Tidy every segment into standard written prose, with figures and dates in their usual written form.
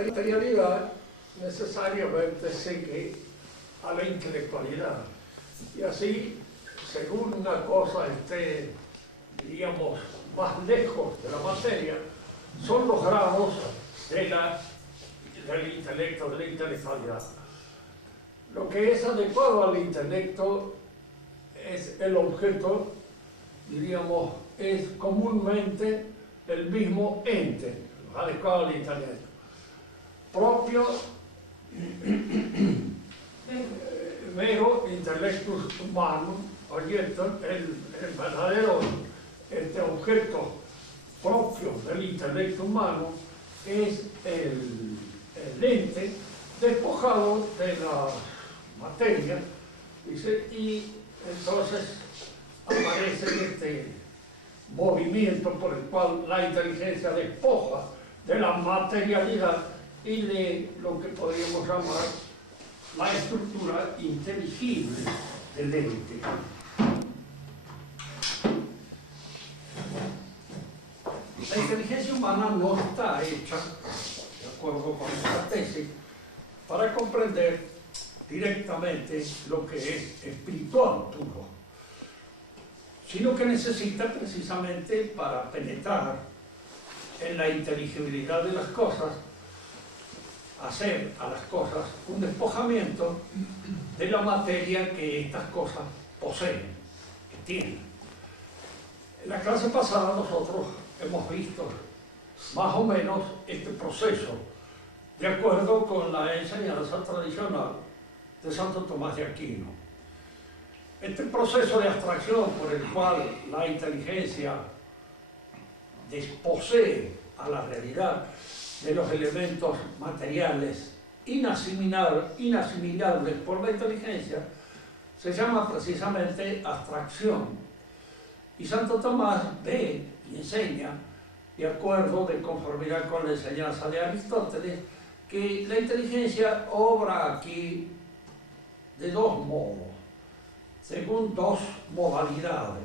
materialidad necesariamente sigue a la intelectualidad. Y así, según una cosa esté, diríamos, más lejos de la materia, son los grados del intelecto, de la intelectualidad. Lo que es adecuado al intelecto es el objeto, diríamos, es comúnmente el mismo ente, adecuado al intelecto. Propio, mero intellectus humanum, oyendo el verdadero objeto propio del intelecto humano es el ente despojado de la materia, dice, y entonces aparece este movimiento por el cual la inteligencia despoja de la materialidad y de lo que podríamos llamar la estructura inteligible del ente. La inteligencia humana no está hecha, de acuerdo con esta tesis, para comprender directamente lo que es espiritual puro, sino que necesita precisamente para penetrar en la inteligibilidad de las cosas, hacer a las cosas un despojamiento de la materia que estas cosas poseen, que tienen. En la clase pasada nosotros hemos visto más o menos este proceso de acuerdo con la enseñanza tradicional de Santo Tomás de Aquino. Este proceso de abstracción por el cual la inteligencia desposee a la realidad de los elementos materiales inasimilables por la inteligencia, se llama precisamente abstracción. Y Santo Tomás ve y enseña, de acuerdo, de conformidad con la enseñanza de Aristóteles, que la inteligencia obra aquí de dos modos, según dos modalidades,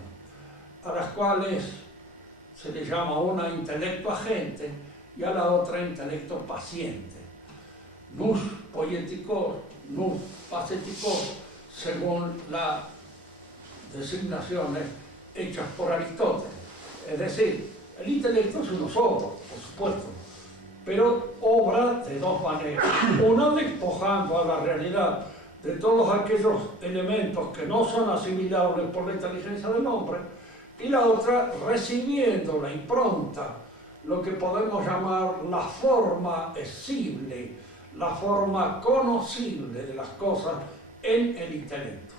a las cuales se le llama una intelecto agente y a la otra intelecto paciente. Nous poieticos, nous paceticos, según las designaciones hechas por Aristóteles. Es decir, el intelecto es uno solo, por supuesto, pero obra de dos maneras. Una despojando a la realidad de todos aquellos elementos que no son asimilables por la inteligencia del hombre, y la otra recibiendo la impronta, lo que podemos llamar la forma esible, la forma conocible de las cosas en el intelecto.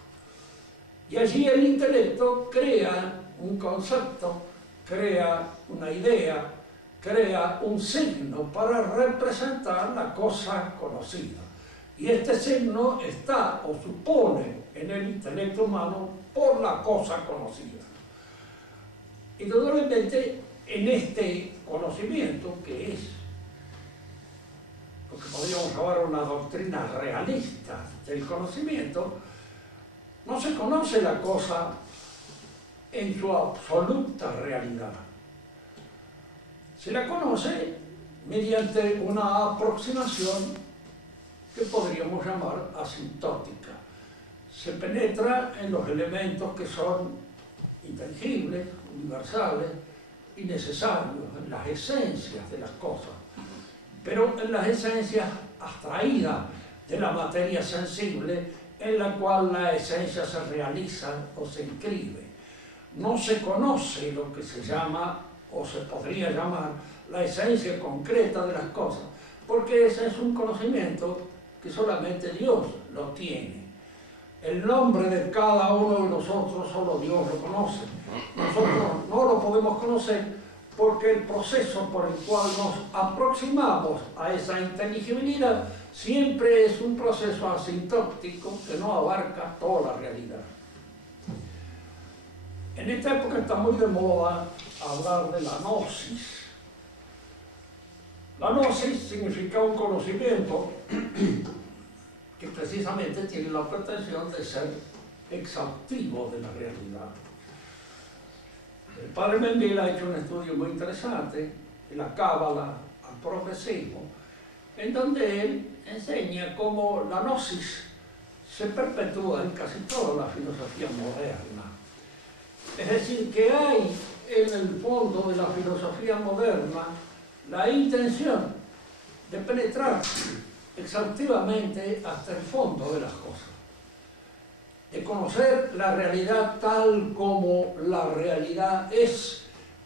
Y allí el intelecto crea un concepto, crea una idea, crea un signo para representar la cosa conocida. Y este signo está o supone en el intelecto humano por la cosa conocida. Indudablemente, en este conocimiento, que es lo que podríamos llamar una doctrina realista del conocimiento, no se conoce la cosa en su absoluta realidad. Se la conoce mediante una aproximación que podríamos llamar asintótica. Se penetra en los elementos que son inteligibles, universales y necesarios, en las esencias de las cosas, pero en las esencias abstraídas de la materia sensible en la cual la esencia se realiza o se inscribe. No se conoce lo que se llama, o se podría llamar, la esencia concreta de las cosas, porque ese es un conocimiento que solamente Dios lo tiene. El nombre de cada uno de nosotros solo Dios lo conoce. Nosotros no lo podemos conocer porque el proceso por el cual nos aproximamos a esa inteligibilidad siempre es un proceso asintótico que no abarca toda la realidad. En esta época está muy de moda hablar de la gnosis. La gnosis significa un conocimiento que precisamente tiene la pretensión de ser exhaustivo de la realidad. El padre Mendel ha hecho un estudio muy interesante en la cábala al progresismo, en donde él enseña cómo la gnosis se perpetúa en casi toda la filosofía moderna. Es decir, que hay en el fondo de la filosofía moderna la intención de penetrar exhaustivamente hasta el fondo de las cosas, de conocer la realidad tal como la realidad es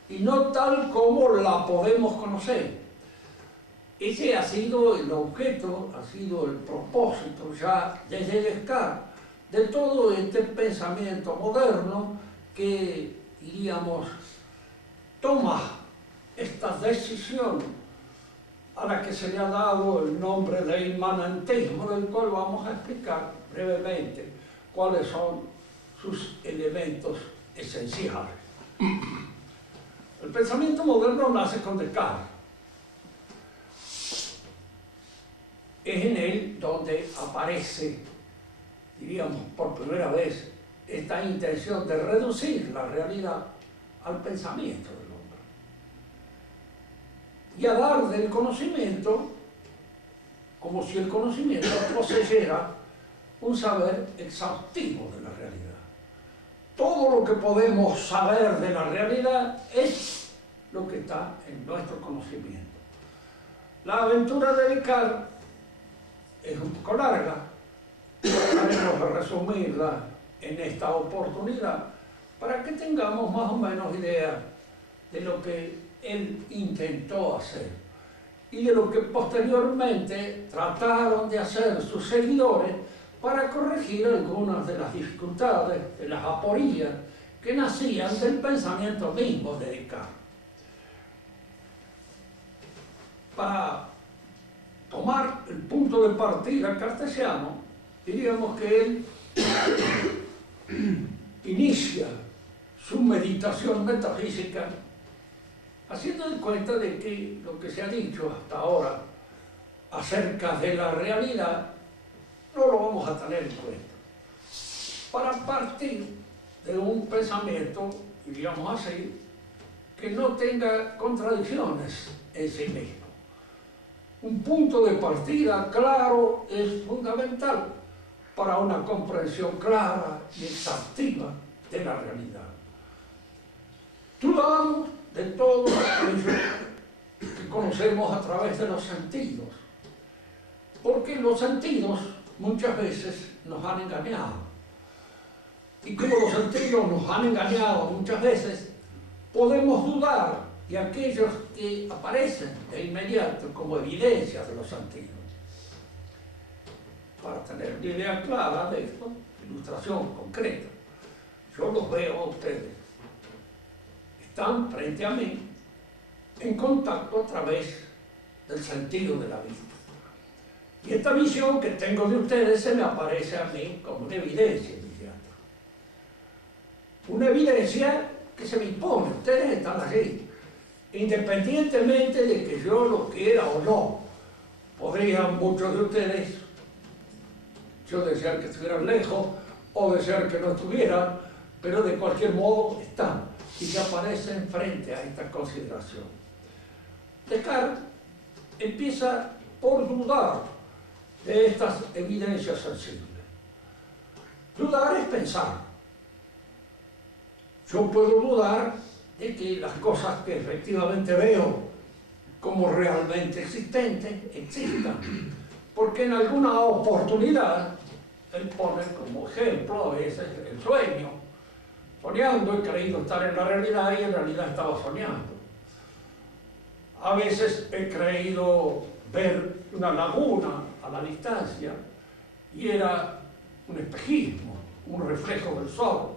y no tal como la podemos conocer. Ese ha sido el objeto, ha sido el propósito ya desde Descartes de todo este pensamiento moderno que, diríamos, toma esta decisión a la que se le ha dado el nombre de inmanentismo, del cual vamos a explicar brevemente cuáles son sus elementos esenciales. El pensamiento moderno nace con Descartes. Es en él donde aparece, diríamos, por primera vez, esta intención de reducir la realidad al pensamiento del hombre y a dar del conocimiento como si el conocimiento poseyera un saber exhaustivo de la realidad. Todo lo que podemos saber de la realidad es lo que está en nuestro conocimiento. La aventura de Descartes es un poco larga, trataremos de resumirla en esta oportunidad para que tengamos más o menos idea de lo que él intentó hacer y de lo que posteriormente trataron de hacer sus seguidores para corregir algunas de las dificultades, de las aporías que nacían del pensamiento mismo de Descartes. Para tomar el punto de partida cartesiano, diríamos que él inicia su meditación metafísica haciendo en cuenta de que lo que se ha dicho hasta ahora acerca de la realidad no lo vamos a tener en cuenta. Para partir de un pensamiento, diríamos así, que no tenga contradicciones en sí mismo. Un punto de partida claro es fundamental para una comprensión clara y exhaustiva de la realidad. Dudamos de todo aquello que conocemos a través de los sentidos, porque los sentidos muchas veces nos han engañado. Y como los sentidos nos han engañado muchas veces, podemos dudar de aquellos que aparecen de inmediato como evidencias de los sentidos. Para tener una idea clara de esto, ilustración concreta, yo los veo a ustedes. Están frente a mí en contacto a través del sentido de la vista. Y esta visión que tengo de ustedes se me aparece a mí como una evidencia inmediata. Una evidencia que se me impone, ustedes están allí. Independientemente de que yo lo quiera o no, podrían muchos de ustedes, yo desear que estuvieran lejos o desear que no estuvieran, pero de cualquier modo están y se aparecen frente a esta consideración. Descartes empieza por dudar de estas evidencias sensibles. Dudar es pensar. Yo puedo dudar de que las cosas que efectivamente veo como realmente existentes existan, porque en alguna oportunidad él pone como ejemplo a veces el sueño. Soñando he creído estar en la realidad y en realidad estaba soñando. A veces he creído ver una laguna a la distancia y era un espejismo, un reflejo del sol.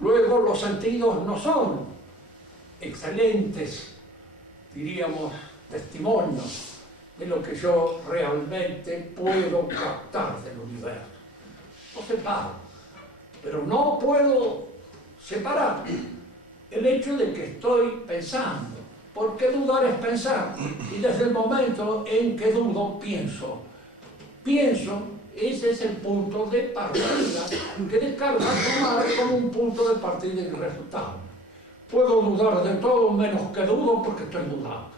Luego los sentidos no son excelentes, diríamos, testimonios de lo que yo realmente puedo captar del universo. Lo separo, pero no puedo separar el hecho de que estoy pensando, porque dudar es pensar, y desde el momento en que dudo, pienso. Ese es el punto de partida que Descartes va a tomar como un punto de partida irrefutable. Puedo dudar de todo menos que dudo porque estoy dudando.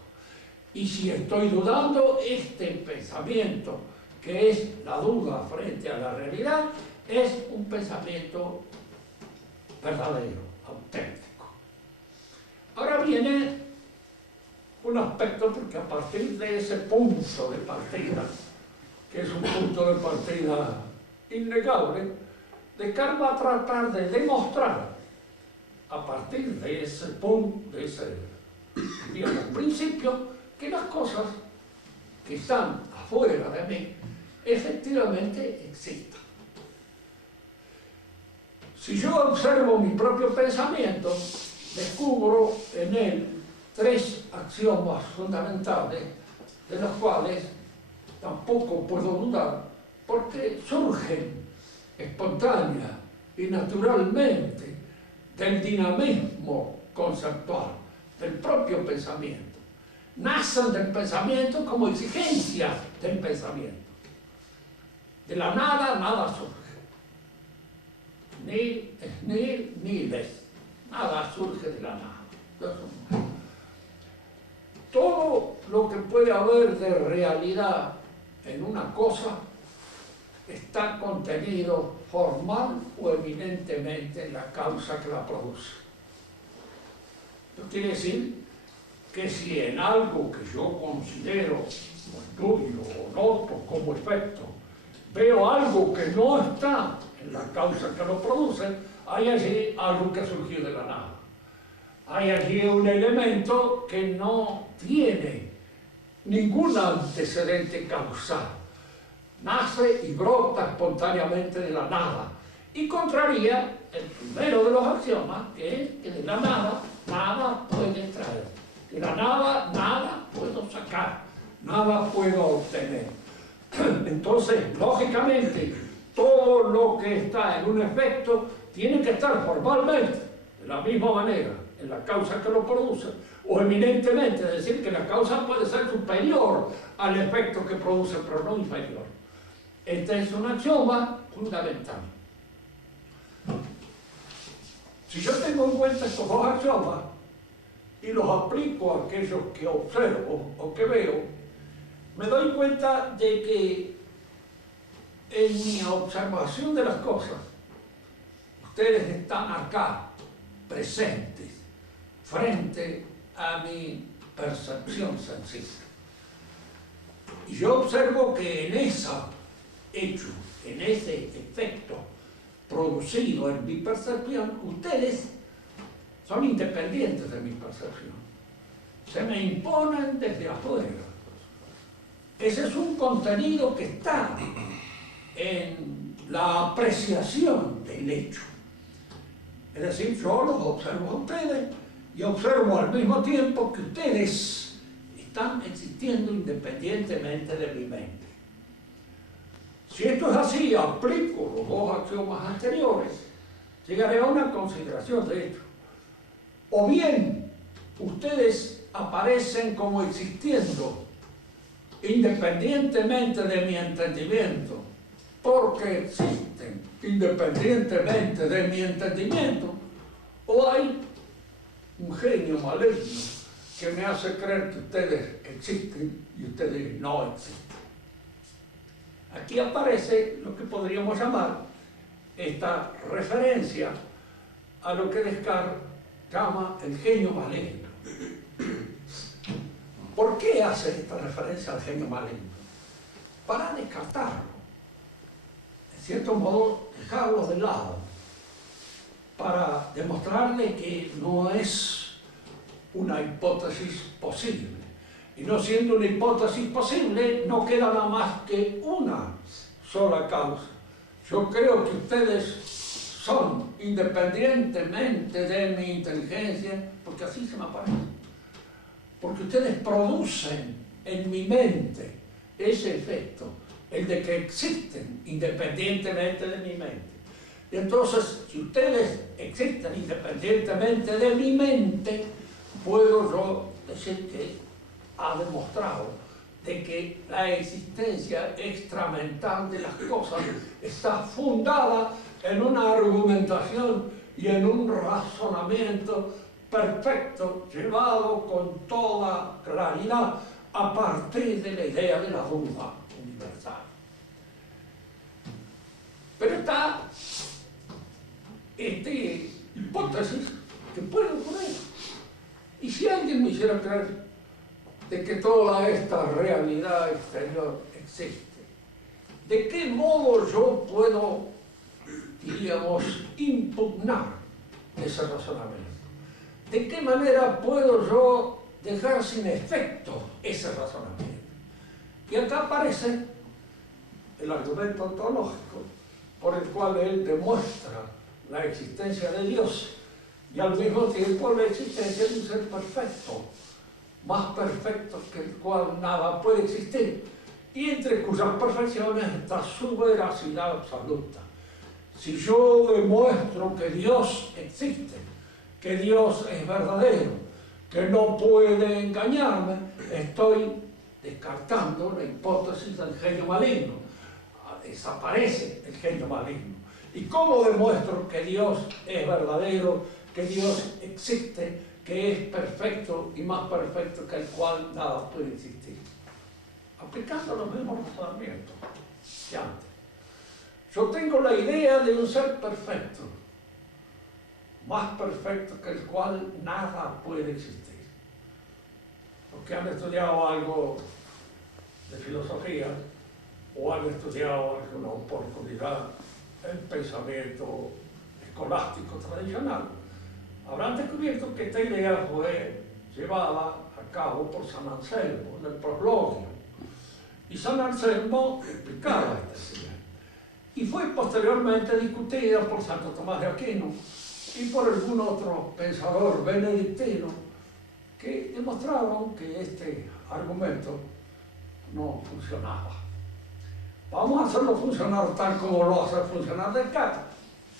Y si estoy dudando, este pensamiento, que es la duda frente a la realidad, es un pensamiento verdadero, auténtico. Ahora viene un aspecto, porque a partir de ese punto de partida, que es un punto de partida innegable, Descartes va a tratar de demostrar, a partir de ese punto, de ese, digamos, principio, que las cosas que están afuera de mí efectivamente existen. Si yo observo mi propio pensamiento, descubro en él tres axiomas fundamentales, de los cuales tampoco puedo dudar, porque surgen espontánea y naturalmente del dinamismo conceptual, del propio pensamiento. Nacen del pensamiento como exigencia del pensamiento. De la nada, nada surge. Ni es ni es. Nada surge de la nada. Todo lo que puede haber de realidad en una cosa está contenido formal o eminentemente en la causa que la produce. Esto quiere decir que si en algo que yo considero o estudio o noto como efecto, veo algo que no está en la causa que lo produce, hay allí algo que surgió de la nada. Hay allí un elemento que no tiene ningún antecedente causal. Nace y brota espontáneamente de la nada. Y contraría el primero de los axiomas, que es que de la nada, nada puede traer. De la nada, nada puedo sacar, nada puedo obtener. Entonces, lógicamente, todo lo que está en un efecto tiene que estar formalmente, de la misma manera, en la causa que lo produce, o eminentemente, es decir, que la causa puede ser superior al efecto que produce, pero no inferior. Este es un axioma fundamental. Si yo tengo en cuenta estos dos axiomas, y los aplico a aquellos que observo o que veo, me doy cuenta de que en mi observación de las cosas, ustedes están acá, presentes, frente a mi percepción sencilla. Y yo observo que en ese hecho, en ese efecto producido en mi percepción, ustedes son independientes de mi percepción. Se me imponen desde afuera. Ese es un contenido que está en la apreciación del hecho. Es decir, yo los observo a ustedes y observo al mismo tiempo que ustedes están existiendo independientemente de mi mente. Si esto es así, aplico los dos axiomas anteriores, llegaré a una consideración de hecho. O bien, ustedes aparecen como existiendo independientemente de mi entendimiento, porque existen independientemente de mi entendimiento, o hay un genio maligno que me hace creer que ustedes existen y ustedes no existen. Aquí aparece lo que podríamos llamar esta referencia a lo que Descartes llama el genio maligno. ¿Por qué hace esta referencia al genio maligno? Para descartarlo, en cierto modo dejarlo de lado, para demostrarle que no es una hipótesis posible. Y no siendo una hipótesis posible, no queda nada más que una sola causa. Yo creo que ustedes son, independientemente de mi inteligencia, porque así se me aparece, porque ustedes producen en mi mente ese efecto, el de que existen independientemente de mi mente. Y entonces, si ustedes existen independientemente de mi mente, puedo yo decir que ha demostrado de que la existencia extramental de las cosas está fundada en una argumentación y en un razonamiento perfecto, llevado con toda claridad aparte de la idea de la duda universal. Pero está esta hipótesis que puede ocurrir. Y si alguien me hiciera creer de que toda esta realidad exterior existe, ¿de qué modo yo puedo, diríamos, impugnar ese razonamiento? ¿De qué manera puedo yo dejar sin efecto ese razonamiento? Y acá aparece el argumento ontológico por el cual él demuestra la existencia de Dios y al mismo tiempo la existencia de un ser perfecto, más perfecto que el cual nada puede existir, y entre cuyas perfecciones está su veracidad absoluta. Si yo demuestro que Dios existe, que Dios es verdadero, que no puede engañarme, estoy descartando la hipótesis del genio maligno. Desaparece el genio maligno. ¿Y cómo demuestro que Dios es verdadero, que Dios existe, que es perfecto y más perfecto que el cual nada puede existir? Aplicando los mismos razonamientos que antes. Yo tengo la idea de un ser perfecto, más perfecto que el cual nada puede existir. Los que han estudiado algo de filosofía o han estudiado alguna oportunidad el pensamiento escolástico tradicional, habrán descubierto que esta idea fue llevada a cabo por San Anselmo en el Proslogio. Y San Anselmo explicaba esta idea. Y fue posteriormente discutida por Santo Tomás de Aquino y por algún otro pensador benedictino que demostraron que este argumento no funcionaba. Vamos a hacerlo funcionar tal como lo hace funcionar Descartes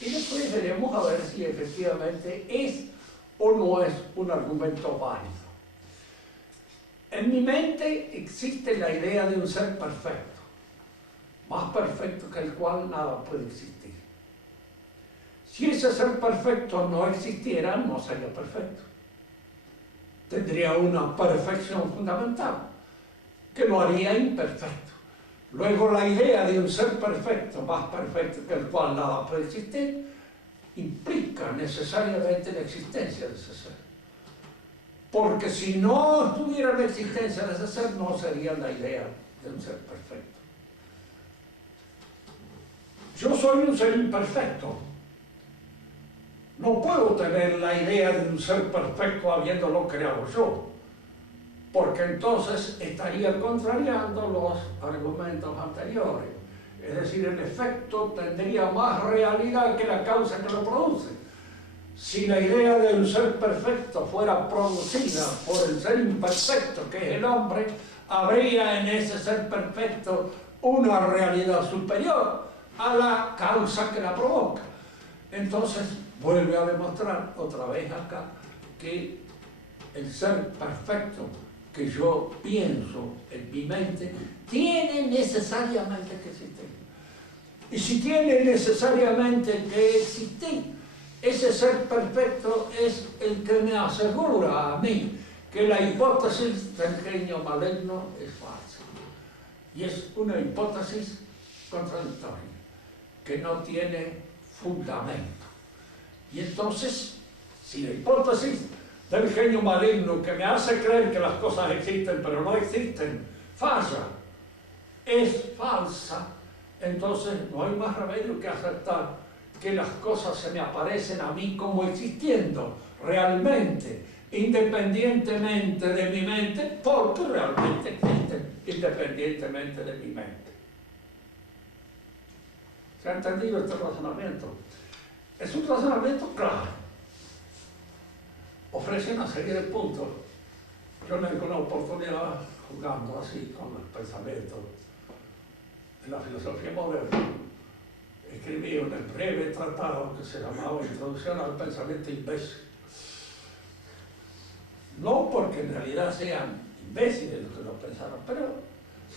y después veremos a ver si efectivamente es o no es un argumento válido. En mi mente existe la idea de un ser perfecto, más perfecto que el cual nada puede existir. Si ese ser perfecto no existiera, no sería perfecto. Tendría una perfección fundamental que lo haría imperfecto. Luego la idea de un ser perfecto, más perfecto que el cual nada puede existir, implica necesariamente la existencia de ese ser. Porque si no estuviera la existencia de ese ser, no sería la idea de un ser perfecto. Yo soy un ser imperfecto. No puedo tener la idea de un ser perfecto habiéndolo creado yo, porque entonces estaría contrariando los argumentos anteriores. Es decir, el efecto tendría más realidad que la causa que lo produce. Si la idea de un ser perfecto fuera producida por el ser imperfecto, que es el hombre, habría en ese ser perfecto una realidad superior a la causa que la provoca. Entonces, vuelve a demostrar otra vez acá que el ser perfecto que yo pienso en mi mente tiene necesariamente que existir. Y si tiene necesariamente que existir, ese ser perfecto es el que me asegura a mí que la hipótesis del genio maligno es falsa. Y es una hipótesis contradictoria, que no tiene fundamento. Y entonces, si la hipótesis del genio maligno que me hace creer que las cosas existen pero no existen, falla, es falsa, entonces no hay más remedio que aceptar que las cosas se me aparecen a mí como existiendo realmente, independientemente de mi mente, porque realmente existen independientemente de mi mente. ¿Se ha entendido este razonamiento? Es un razonamiento claro. Ofrece una serie de puntos. Yo en alguna oportunidad, jugando así con los pensamientos de la filosofía moderna, escribí un breve tratado que se llamaba Introducción al Pensamiento Imbécil. No porque en realidad sean imbéciles los que lo pensaron, pero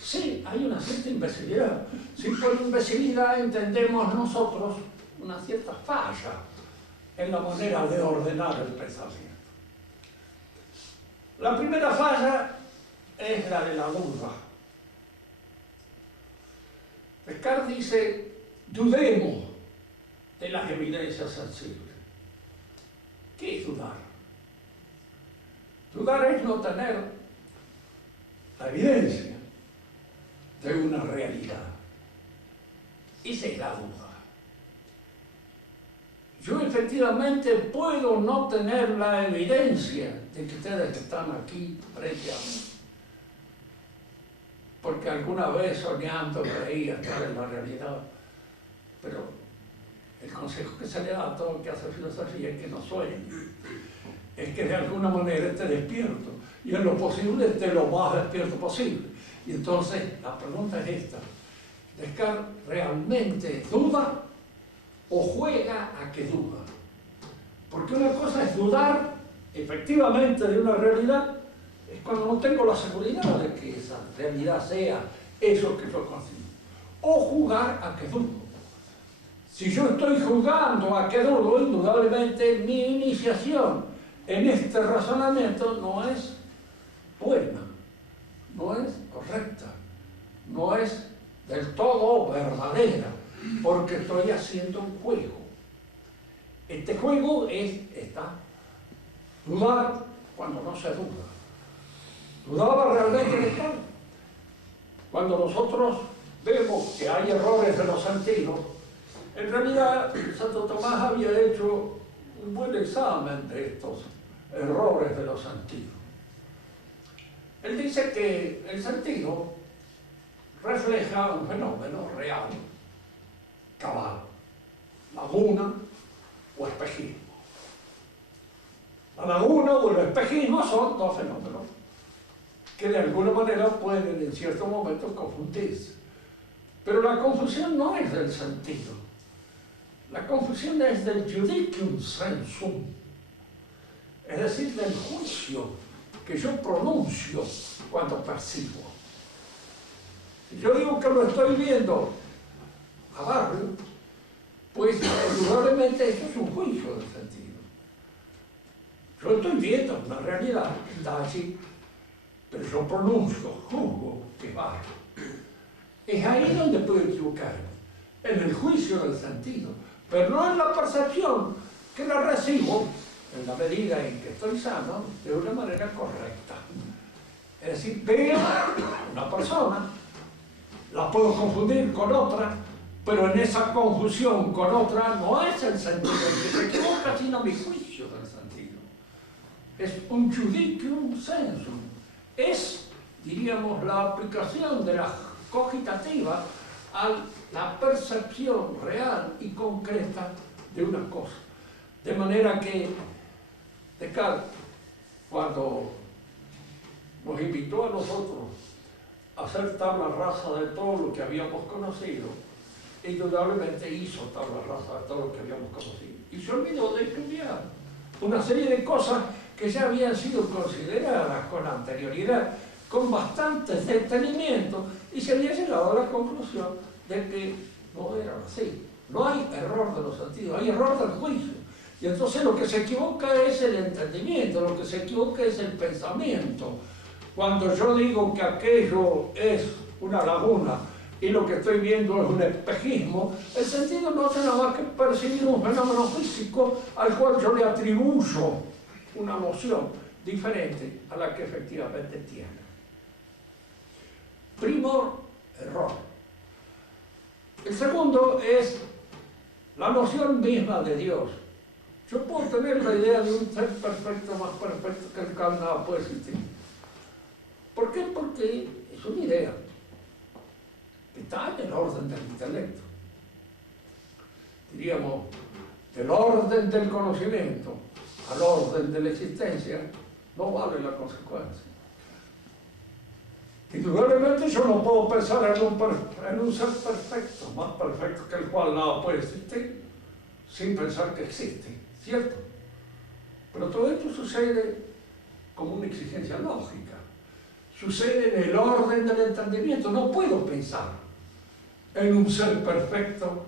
sí hay una cierta imbecilidad. Si por imbecilidad entendemos nosotros una cierta falla en la manera de ordenar el pensamiento. La primera falla es la de la duda. Descartes dice, dudemos de las evidencias sensibles. ¿Qué es dudar? Dudar es no tener la evidencia de una realidad. Esa es la duda. Yo efectivamente puedo no tener la evidencia de que ustedes están aquí frente a mí, porque alguna vez soñando creía estar en la realidad, pero el consejo que se le da a todo el que hace filosofía es que no sueñe, es que de alguna manera esté despierto, y en lo posible esté lo más despierto posible. Y entonces la pregunta es esta: ¿Descartes realmente duda o juega a que duda? Porque una cosa es dudar efectivamente de una realidad, es cuando no tengo la seguridad de que esa realidad sea eso que yo consigo. O jugar a que dudo. Si yo estoy jugando a que dudo, indudablemente mi iniciación en este razonamiento no es buena, no es correcta, no es del todo verdadera, porque estoy haciendo un juego. Este juego está dudar cuando no se duda. ¿Dudaba realmente Descartes? Cuando nosotros vemos que hay errores de los sentidos, en realidad Santo Tomás había hecho un buen examen de estos errores de los sentidos. Él dice que el sentido refleja un fenómeno real, cabal, laguna o espejismo. La laguna o el espejismo son dos fenómenos que de alguna manera pueden en ciertos momentos confundirse. Pero la confusión no es del sentido. La confusión es del judicium sensum, es decir, del juicio que yo pronuncio cuando percibo. Si yo digo que lo estoy viendo a barrio, pues indudablemente eso es un juicio del sentido. Yo estoy viendo una realidad que está allí, pero yo pronuncio, juzgo que es barrio. Es ahí donde puedo equivocarme, en el juicio del sentido, pero no en la percepción que la recibo en la medida en que estoy sano de una manera correcta. Es decir, veo una persona, la puedo confundir con otra, pero en esa confusión con otra no es el sentido el que se equivoca, sino mi juicio del sentido. Es un judicium sensum. Es, diríamos, la aplicación de la cogitativa a la percepción real y concreta de una cosa. De manera que Descartes, cuando nos invitó a nosotros a hacer tabla rasa de todo lo que habíamos conocido, indudablemente hizo tabla rasa de todo lo que habíamos conocido. Y se olvidó de estudiar una serie de cosas que ya habían sido consideradas con anterioridad, con bastante detenimiento, y se había llegado a la conclusión de que no era así. No hay error de los sentidos, hay error del juicio. Y entonces lo que se equivoca es el entendimiento, lo que se equivoca es el pensamiento. Cuando yo digo que aquello es una laguna y lo que estoy viendo es un espejismo, el sentido no hace nada más que percibir un fenómeno físico al cual yo le atribuyo una noción diferente a la que efectivamente tiene. Primor, error. El segundo es la noción misma de Dios. Yo puedo tener la idea de un ser perfecto, más perfecto que el cual nada puede existir. ¿Por qué? Porque es una idea que está en el orden del intelecto. Diríamos, del orden del conocimiento al orden de la existencia, no vale la consecuencia. Indudablemente yo no puedo pensar en un ser perfecto, más perfecto que el cual nada puede existir, sin pensar que existe, ¿cierto? Pero todo esto sucede como una exigencia lógica, sucede en el orden del entendimiento. No puedo pensar en un ser perfecto,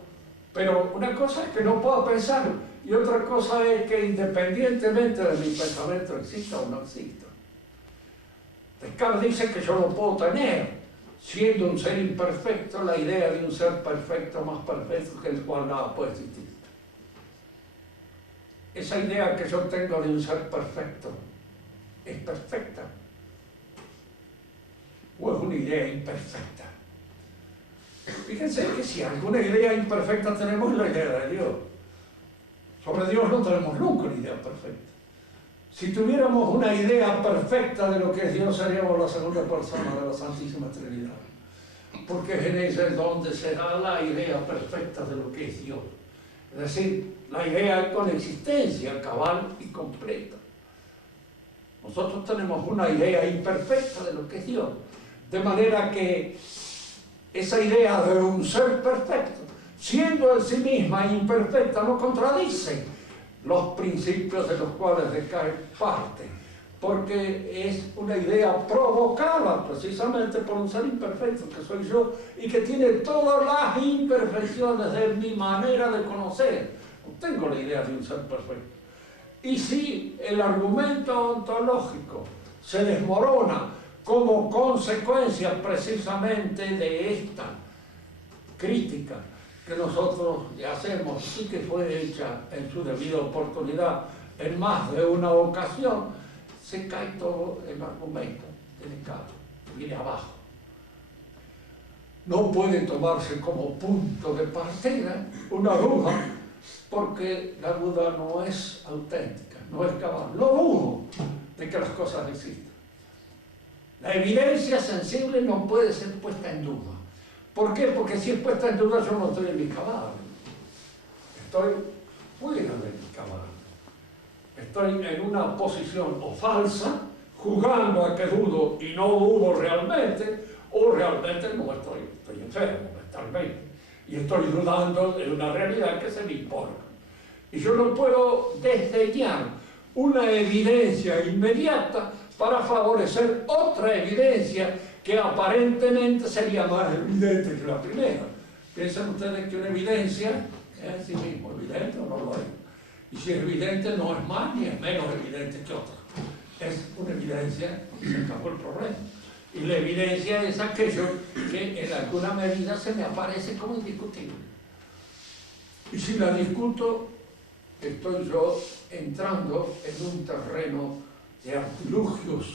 pero una cosa es que no puedo pensar y otra cosa es que independientemente de mi pensamiento exista o no exista. Descartes dice que yo no puedo tener, siendo un ser imperfecto, la idea de un ser perfecto, más perfecto que el cual nada puede existir. Esa idea que yo tengo de un ser perfecto, ¿es perfecta? ¿O es una idea imperfecta? Fíjense que si alguna idea imperfecta tenemos, es la idea de Dios. Sobre Dios no tenemos nunca una idea perfecta. Si tuviéramos una idea perfecta de lo que es Dios, seríamos la segunda persona de la Santísima Trinidad. Porque es en ella donde se da la idea perfecta de lo que es Dios. Es decir, la idea con existencia cabal y completa. Nosotros tenemos una idea imperfecta de lo que es Dios. De manera que esa idea de un ser perfecto, siendo en sí misma imperfecta, no contradice los principios de los cuales Descartes parte, porque es una idea provocada precisamente por un ser imperfecto que soy yo y que tiene todas las imperfecciones de mi manera de conocer. No tengo la idea de un ser perfecto. Y si el argumento ontológico se desmorona como consecuencia precisamente de esta crítica que nosotros hacemos y que fue hecha en su debida oportunidad en más de una ocasión, se cae todo el argumento de Descartes, viene abajo. No puede tomarse como punto de partida una duda, porque la duda no es auténtica, no es cabal. No dudo de que las cosas existan. La evidencia sensible no puede ser puesta en duda. ¿Por qué? Porque si es puesta en duda, yo no estoy en mi cabal. Estoy fuera de mi cabal. Estoy en una posición o falsa, jugando a que dudo y no dudo realmente, o realmente no estoy enfermo mentalmente. Y estoy dudando de una realidad que se me impone. Y yo no puedo desdeñar una evidencia inmediata para favorecer otra evidencia que aparentemente sería más evidente que la primera. Piensen ustedes que una evidencia es en sí mismo evidente o no lo es. Y si es evidente, no es más ni es menos evidente que otra. Es una evidencia y se acabó el problema. Y la evidencia es aquello que en alguna medida se me aparece como indiscutible. Y si la discuto, estoy yo entrando en un terreno de artilugios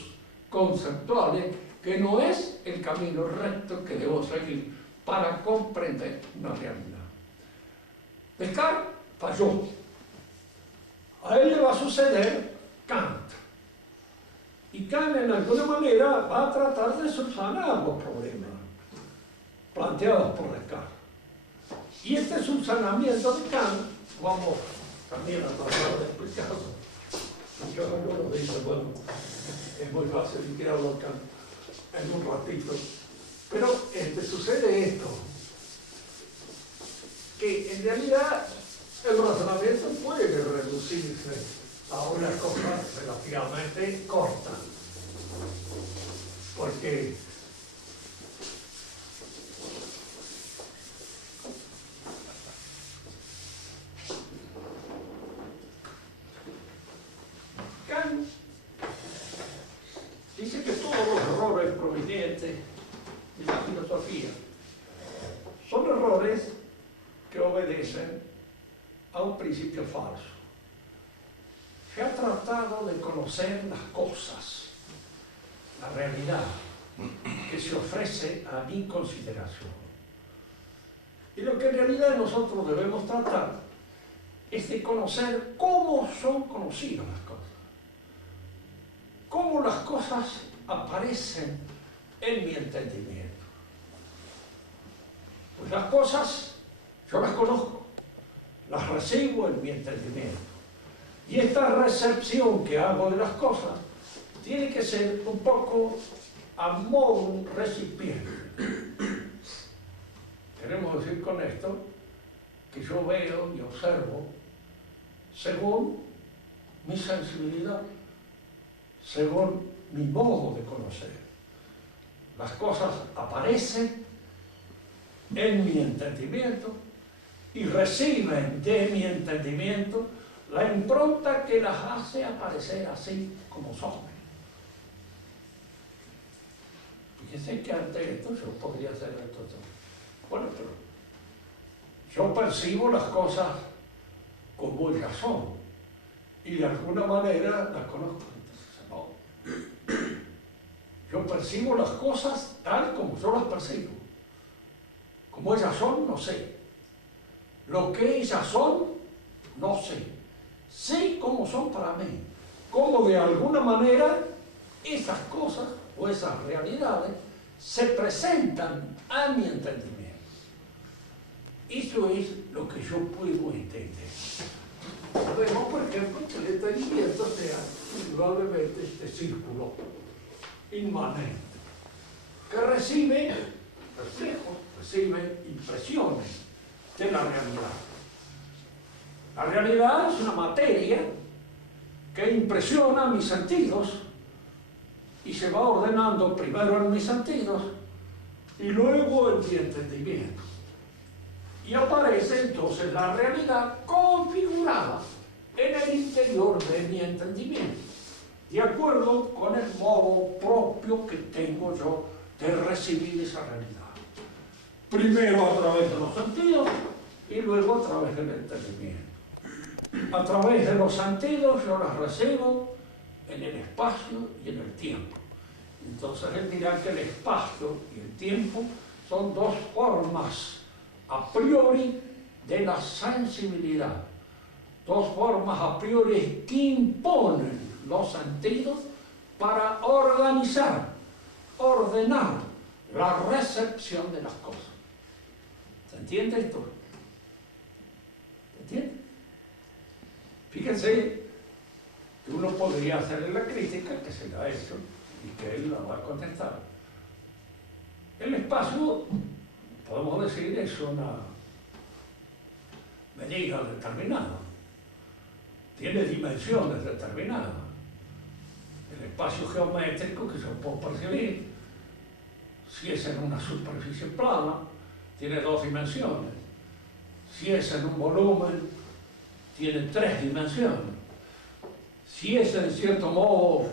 conceptuales que no es el camino recto que debo seguir para comprender una realidad. Descartes falló. A él le va a suceder Kant. Y Kant en alguna manera va a tratar de subsanar los problemas planteados por Descartes. Y este subsanamiento de Kant, vamos también a tratar de explicarlo. Yo algunos dicen, bueno, es muy fácil y quiero hablar Kant en un ratito. Pero sucede esto, que en realidad el razonamiento puede reducirse a una cosa relativamente corta, porque Kant dice que todos los errores provenientes de la filosofía son errores que obedecen a un principio falso. Se ha tratado de conocer las cosas, la realidad que se ofrece a mi consideración. Y lo que en realidad nosotros debemos tratar es de conocer cómo son conocidas las cosas. Cómo las cosas aparecen en mi entendimiento. Pues las cosas, yo las conozco, las recibo en mi entendimiento. Y esta recepción que hago de las cosas tiene que ser un poco a modo de un recipiente. Queremos decir con esto que yo veo y observo según mi sensibilidad, según mi modo de conocer. Las cosas aparecen en mi entendimiento y reciben de mi entendimiento la impronta que las hace aparecer así como son. Fíjense que ante esto yo podría hacer esto. Bueno, pero yo percibo las cosas como ellas son y de alguna manera las conozco. Entonces, no. Yo percibo las cosas tal como yo las percibo. Como ellas son, no sé. Lo que ellas son, no sé. Sé cómo son para mí. Cómo de alguna manera esas cosas o esas realidades se presentan a mi entendimiento. Eso es lo que yo puedo entender. Vemos, por ejemplo, que el entendimiento sea indudablemente este círculo inmanente que recibe reflejos, recibe impresiones de la realidad. La realidad es una materia que impresiona mis sentidos y se va ordenando primero en mis sentidos y luego en mi entendimiento. Y aparece entonces la realidad configurada en el interior de mi entendimiento, de acuerdo con el modo propio que tengo yo de recibir esa realidad. Primero a través de los sentidos y luego a través del entendimiento. A través de los sentidos yo las recibo en el espacio y en el tiempo. Entonces él dirá que el espacio y el tiempo son dos formas a priori de la sensibilidad, dos formas a priori que imponen los sentidos para organizar, ordenar la recepción de las cosas. ¿Se entiende esto? ¿Se entiende? Fíjense que uno podría hacerle la crítica que se le ha hecho y que él la va a contestar. El espacio, podemos decir, es una medida determinada, tiene dimensiones determinadas. El espacio geométrico que yo puedo percibir, si es en una superficie plana, tiene dos dimensiones. Si es en un volumen, tiene tres dimensiones. Si es en cierto modo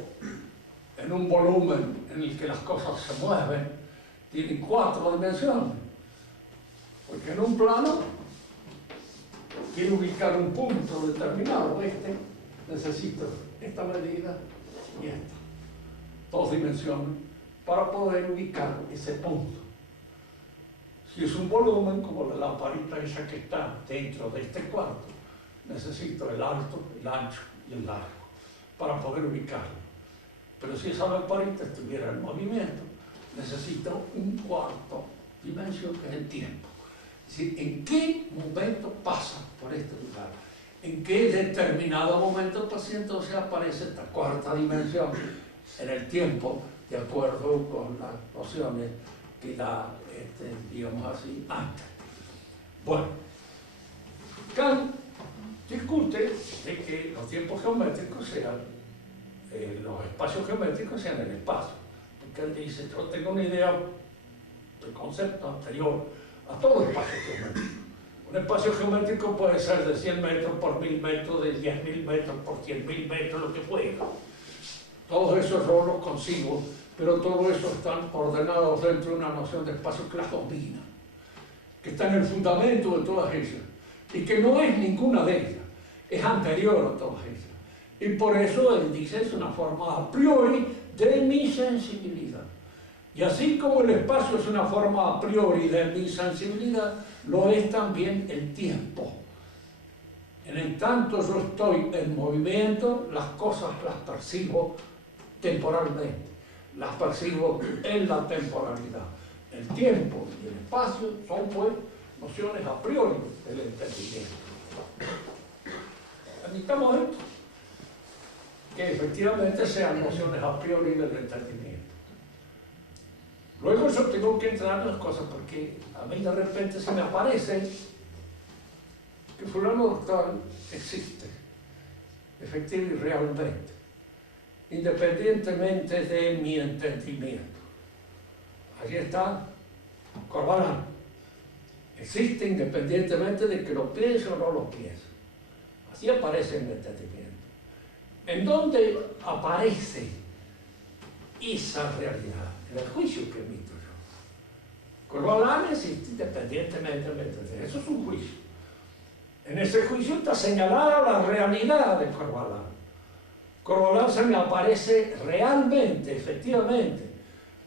en un volumen en el que las cosas se mueven, tiene cuatro dimensiones. Porque en un plano quiero ubicar un punto determinado, necesito esta medida y esta. Dos dimensiones para poder ubicar ese punto. Si es un volumen, como la lamparita esa que está dentro de este cuarto, necesito el alto, el ancho y el largo para poder ubicarlo. Pero si esa lamparita estuviera en movimiento, necesito un cuarto dimensión que es el tiempo. Es decir, ¿en qué momento pasa por este lugar? ¿En qué determinado momento pasa? Entonces aparece esta cuarta dimensión en el tiempo, de acuerdo con las nociones que da, digamos así, antes. Bueno, Kant discute de que los tiempos geométricos sean, los espacios geométricos sean el espacio. Porque él dice, yo tengo una idea del concepto anterior a todo espacio geométrico. Un espacio geométrico puede ser de 100 metros por 1000 metros, de 10.000 metros por 100.000 metros, lo que fuera. Todos esos yo los consigo, pero todo eso están ordenados dentro de una noción de espacio que las combina, que está en el fundamento de todas ellas, y que no es ninguna de ellas, es anterior a todas ellas. Y por eso él dice, es una forma a priori de mi sensibilidad. Y así como el espacio es una forma a priori de mi sensibilidad, lo es también el tiempo. En el tanto yo estoy en movimiento, las cosas las percibo temporalmente, las percibo en la temporalidad. El tiempo y el espacio son pues nociones a priori del entendimiento. Admitamos esto, que efectivamente sean nociones a priori del entendimiento. Luego yo tengo que entrar en las cosas porque a mí de repente se me aparece que fulano tal existe, efectivamente y realmente, independientemente de mi entendimiento. Allí está Corbalán. Existe independientemente de que lo piense o no lo piense. Así aparece en el entendimiento. ¿En dónde aparece esa realidad? en el juicio que emito yo. Corvalán existe independientemente del entendimiento. Eso es un juicio. En ese juicio está señalada la realidad de Corvalán. Corvalán se me aparece realmente, efectivamente,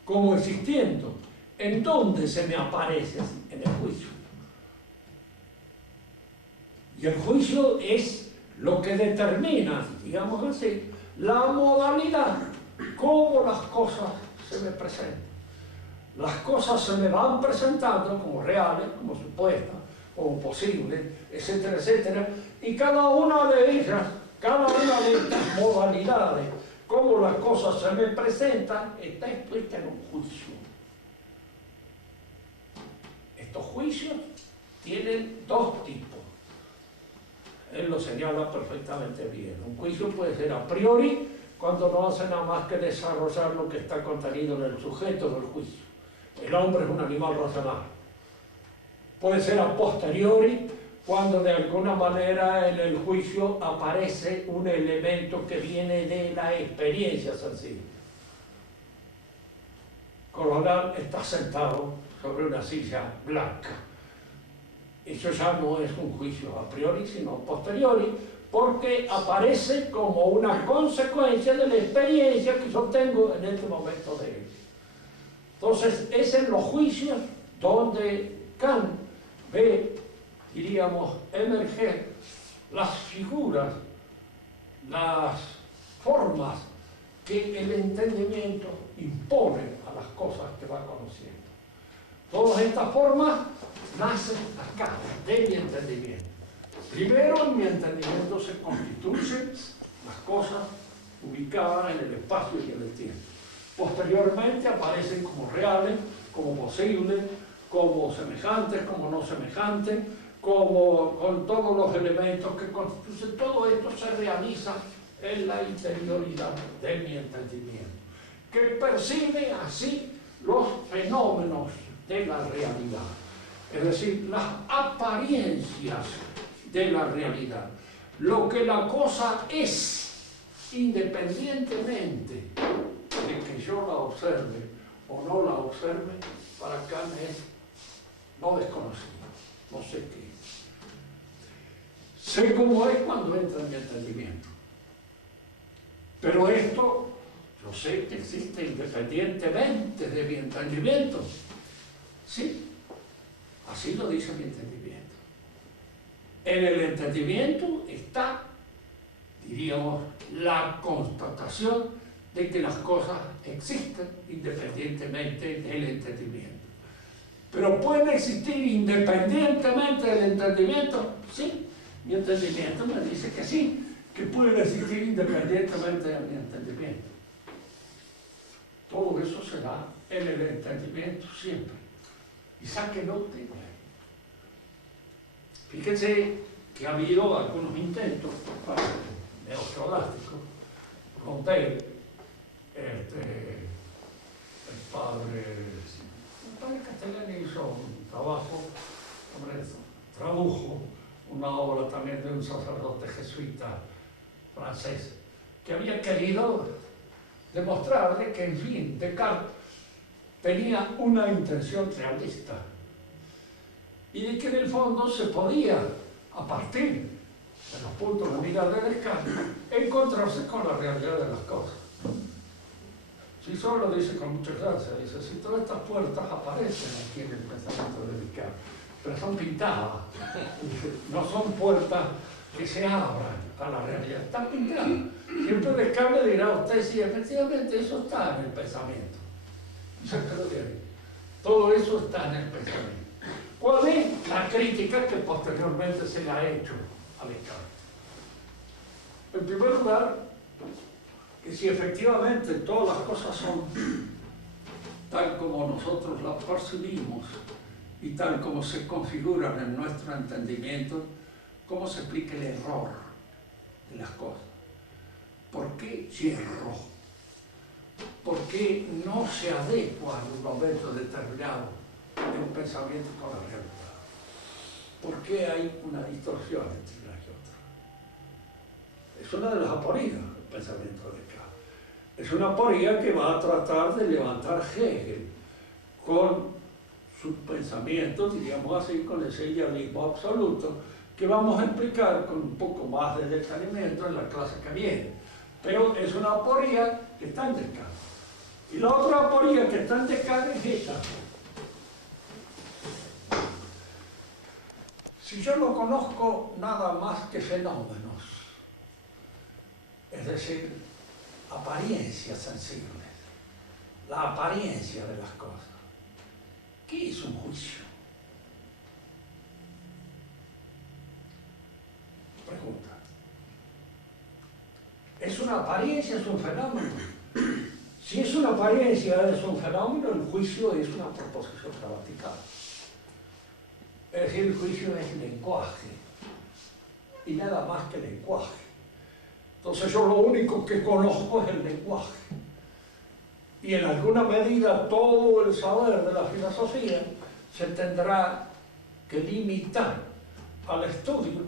como existiendo. ¿En dónde se me aparece? En el juicio. Y el juicio es lo que determina, digamos así, la modalidad, cómo las cosas se me presentan. Las cosas se me van presentando como reales, como supuestas, como posibles, etcétera, etcétera, y cada una de ellas, cada una de estas modalidades, cómo las cosas se me presentan, está expuesta en un juicio. Estos juicios tienen dos tipos. Él lo señala perfectamente bien. Un juicio puede ser a priori, cuando no hace nada más que desarrollar lo que está contenido en el sujeto del juicio. El hombre es un animal racional. Puede ser a posteriori, cuando de alguna manera en el juicio aparece un elemento que viene de la experiencia sencilla. Corvalán está sentado sobre una silla blanca. Eso ya no es un juicio a priori, sino a posteriori, porque aparece como una consecuencia de la experiencia que yo tengo en este momento de él. Entonces, es en los juicios donde Kant ve, diríamos, emerger las figuras, las formas que el entendimiento impone a las cosas que va conociendo. Todas estas formas nacen acá, de mi entendimiento. Primero, en mi entendimiento se constituyen las cosas ubicadas en el espacio y en el tiempo. Posteriormente aparecen como reales, como posibles, como semejantes, como no semejantes, como con todos los elementos que constituyen. Todo esto se realiza en la interioridad de mi entendimiento, que percibe así los fenómenos de la realidad, es decir, las apariencias de la realidad, lo que la cosa es, independientemente de que yo la observe o no la observe. Para Kant es no desconocido, no sé qué es. Sé cómo es cuando entra en mi entendimiento, pero esto yo sé que existe independientemente de mi entendimiento. Sí, así lo dice mi entendimiento. En el entendimiento está, diríamos, la constatación de que las cosas existen independientemente del entendimiento. Pero pueden existir independientemente del entendimiento. Sí, mi entendimiento me dice que sí, que pueden existir independientemente de mi entendimiento. Todo eso se da en el entendimiento siempre. Y sáquenlo de ahí. Fíjense que ha habido algunos intentos por parte de neoscolásticos. Montaigne, el padre Castellani hizo un trabajo, tradujo una obra también de un sacerdote jesuita francés, que había querido demostrarle que, en fin, Descartes tenía una intención realista y de que en el fondo se podía, a partir de los puntos de vista de Descartes, encontrarse con la realidad de las cosas. Si solo dice con mucha gracia, dice, si todas estas puertas aparecen aquí en el pensamiento de Descartes, pero son pintadas, no son puertas que se abran a la realidad, están pintadas. Siempre Descartes le dirá a usted, sí, efectivamente eso está en el pensamiento. Todo eso está en el pensamiento. ¿Cuál es la crítica que posteriormente se le ha hecho a Descartes? En primer lugar, que si efectivamente todas las cosas son tal como nosotros las percibimos y tal como se configuran en nuestro entendimiento, ¿cómo se explica el error de las cosas? ¿Por qué yerro? ¿Por qué no se adecua en un momento determinado el pensamiento con la realidad? ¿Por qué hay una distorsión entre una y otra? Es una de las aporías del pensamiento de Descartes. Es una aporía que va a tratar de levantar Hegel con sus pensamientos, diríamos así, con ese idealismo absoluto, que vamos a explicar con un poco más de detenimiento en la clase que viene. Pero es una aporía que está en Descartes. Y la otra aporía que está en Descartes es esta. Si yo no conozco nada más que fenómenos, es decir, apariencias sensibles, la apariencia de las cosas, ¿qué es un juicio? Pregunta. ¿Es una apariencia, es un fenómeno? Si es una apariencia, es un fenómeno, el juicio es una proposición gramatical. Es decir, el juicio es lenguaje, y nada más que lenguaje. Entonces yo lo único que conozco es el lenguaje. Y en alguna medida todo el saber de la filosofía se tendrá que limitar al estudio,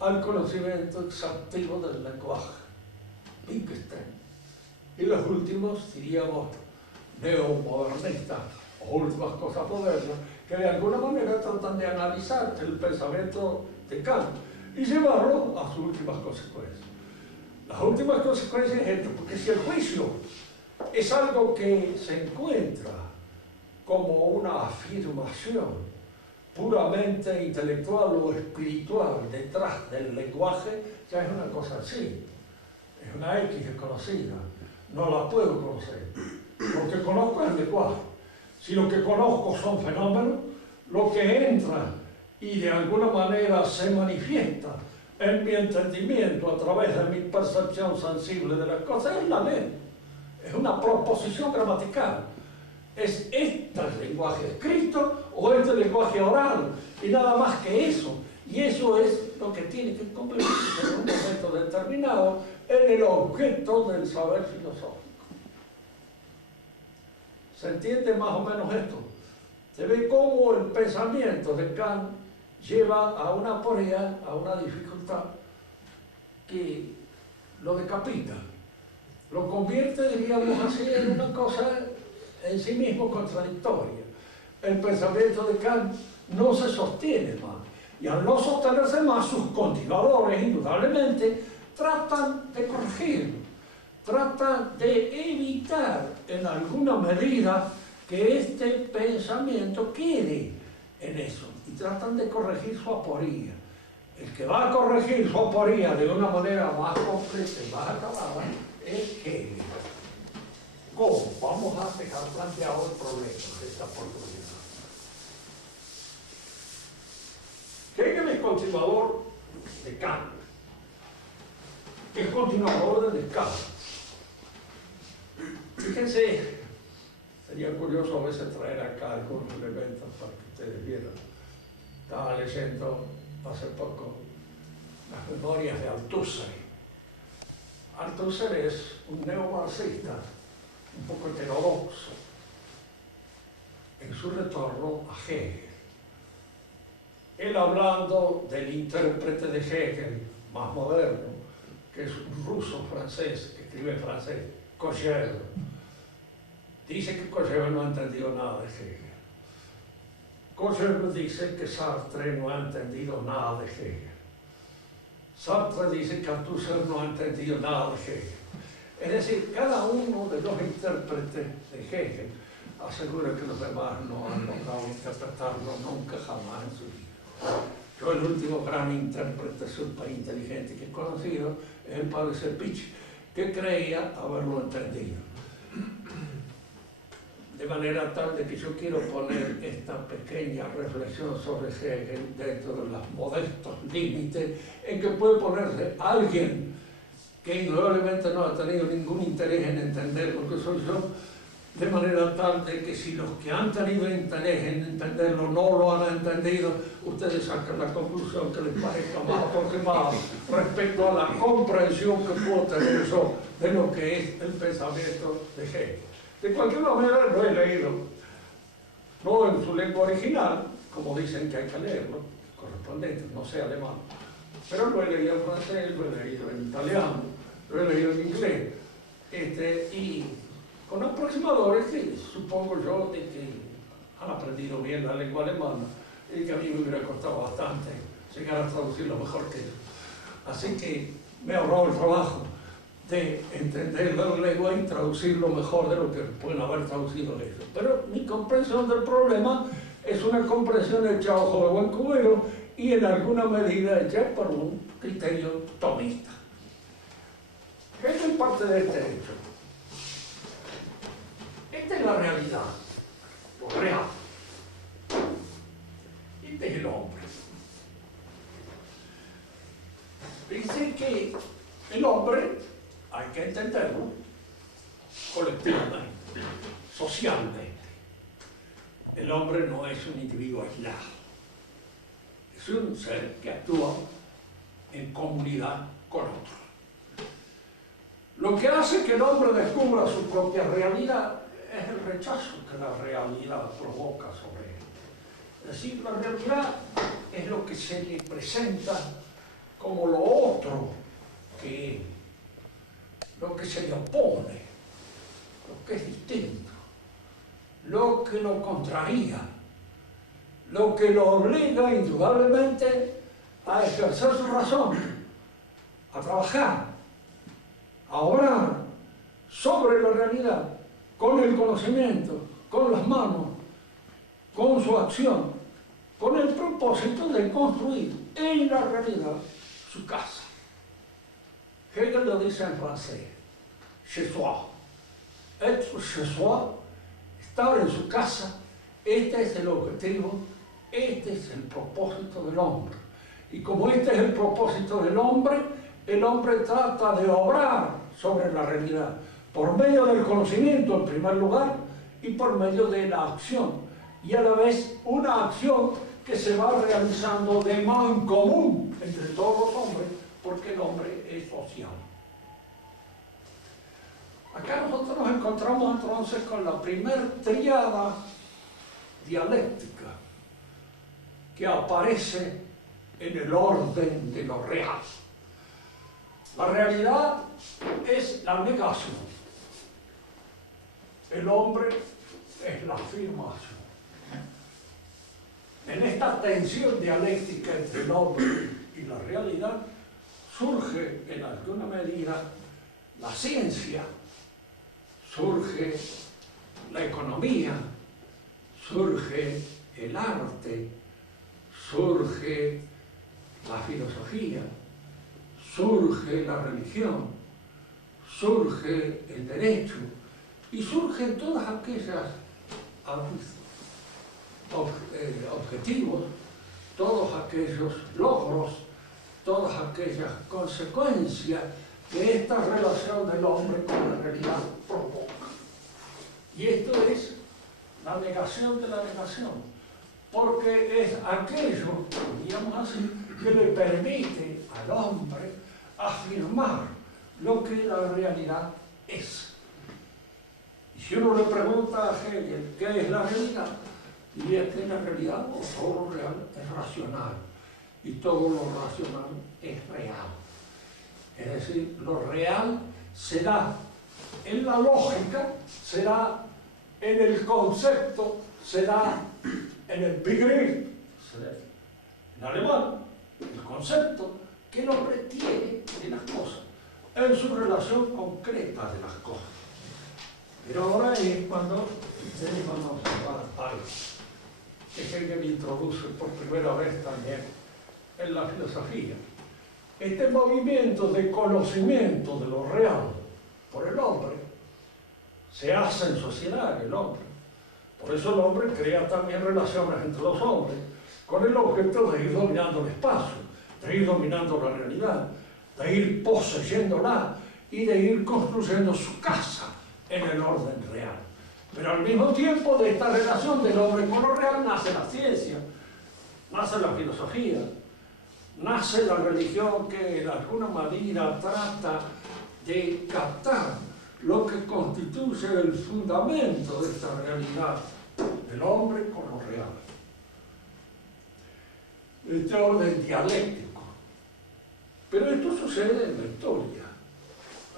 al conocimiento exhaustivo del lenguaje. Wittgenstein. Y los últimos, diríamos, neomodernistas, o últimas cosas modernas, que de alguna manera tratan de analizar el pensamiento de Kant y llevarlo a sus últimas consecuencias. Las últimas consecuencias es esto, porque si el juicio es algo que se encuentra como una afirmación puramente intelectual o espiritual detrás del lenguaje, ya es una cosa así, es una X desconocida, no la puedo conocer, porque conozco el lenguaje. Si lo que conozco son fenómenos, lo que entra y de alguna manera se manifiesta en mi entendimiento a través de mi percepción sensible de las cosas es la ley. Es una proposición gramatical. Es este el lenguaje escrito o este lenguaje oral y nada más que eso. Y eso es lo que tiene que complementarse en un momento determinado en el objeto del saber filosófico. ¿Se entiende más o menos esto? Se ve cómo el pensamiento de Kant lleva a una aporía, a una dificultad que lo decapita, lo convierte, diríamos así, en una cosa en sí mismo contradictoria. El pensamiento de Kant no se sostiene más, y al no sostenerse más, sus continuadores, indudablemente, tratan de corregirlo, tratan de evitar en alguna medida que este pensamiento quede en eso, y tratan de corregir su aporía. El que va a corregir su aporía de una manera más completa y más acabada es Hegel. ¿Cómo? Vamos a dejar planteado el problema de esta oportunidad. Hegel es continuador de Kant, es continuador de Descartes. Fíjense, sería curioso a veces traer acá algunos elementos para que ustedes vieran. Estaba leyendo hace poco las memorias de Althusser. Althusser es un neomarxista, un poco heterodoxo, en su retorno a Hegel. Él hablando del intérprete de Hegel más moderno, que es un ruso francés, que escribe en francés, Kojève. Dice que Kojève no ha entendido nada de Hegel. Kojève dice que Sartre no ha entendido nada de Hegel. Sartre dice que Althusser no ha entendido nada de Hegel. Es decir, cada uno de los intérpretes de Hegel asegura que los demás no han logrado interpretarlo nunca jamás en su vida. Yo el último gran intérprete superinteligente que he conocido es el padre Sepich, que creía haberlo entendido. De manera tal de que yo quiero poner esta pequeña reflexión sobre Hegel dentro de los modestos límites en que puede ponerse alguien que indudablemente no ha tenido ningún interés en entender lo que soy yo, de manera tal de que si los que han tenido interés en entenderlo no lo han entendido, ustedes sacan la conclusión que les parezca más aproximada respecto a la comprensión que puedo tener yo de lo que es el pensamiento de Hegel. De cualquier manera lo he leído, no en su lengua original, como dicen que hay que leerlo, correspondiente, no sé alemán, pero lo he leído en francés, lo he leído en italiano, lo he leído en inglés. Y con aproximadores que supongo yo de que han aprendido bien la lengua alemana y que a mí me hubiera costado bastante llegar a traducirlo mejor que ellos. Así que me he ahorrado el trabajo de entender la lengua y traducirlo mejor de lo que pueden haber traducido ellos. Pero mi comprensión del problema es una comprensión hecha a ojo de buen cubero y en alguna medida hecha por un criterio tomista. Hegel parte de este hecho. Esta es la realidad, lo real. Este es el hombre. Dice que el hombre hay que entenderlo colectivamente, socialmente. El hombre no es un individuo aislado, es un ser que actúa en comunidad con otros. Lo que hace que el hombre descubra su propia realidad es el rechazo que la realidad provoca sobre él. Es decir, la realidad es lo que se le presenta como lo otro que él, lo que se le opone, lo que es distinto, lo que lo contraría, lo que lo obliga indudablemente a ejercer su razón, a trabajar, a obrar sobre la realidad, con el conocimiento, con las manos, con su acción, con el propósito de construir en la realidad su casa. Hegel lo dice en francés, chez soi. Être chez soi, estar en su casa, este es el objetivo, este es el propósito del hombre. Y como este es el propósito del hombre, el hombre trata de obrar sobre la realidad, por medio del conocimiento en primer lugar, y por medio de la acción, y a la vez una acción que se va realizando de mancomun entre todos los hombres, porque el hombre es social. Acá nosotros nos encontramos entonces con la primer tríada dialéctica que aparece en el orden de lo real. La realidad es la negación. El hombre es la afirmación. En esta tensión dialéctica entre el hombre y la realidad surge en alguna medida la ciencia, surge la economía, surge el arte, surge la filosofía, surge la religión, surge el derecho y surgen todas aquellas objetivos, todos aquellos logros, todas aquellas consecuencias que esta relación del hombre con la realidad provoca. Y esto es la negación de la negación, porque es aquello, digamos así, que le permite al hombre afirmar lo que la realidad es. Y si uno le pregunta a Hegel qué es la realidad, diría que la realidad, todo lo real es racional y todo lo racional es real. Es decir, lo real será en la lógica, será en el concepto, será en el Begriff, en alemán, el concepto que el hombre tiene de las cosas, en su relación concreta de las cosas. Pero ahora es cuando vamos a algo que Hegel introduce por primera vez también en la filosofía. Este movimiento de conocimiento de lo real por el hombre se hace en sociedad, el hombre. Por eso el hombre crea también relaciones entre los hombres, con el objeto de ir dominando el espacio, de ir dominando la realidad, de ir poseyéndola y de ir construyendo su casa en el orden real. Pero al mismo tiempo de esta relación del hombre con lo real nace la ciencia, nace la filosofía, nace la religión que de alguna manera trata de captar lo que constituye el fundamento de esta realidad del hombre con lo real. Este orden dialéctico. Pero esto sucede en la historia.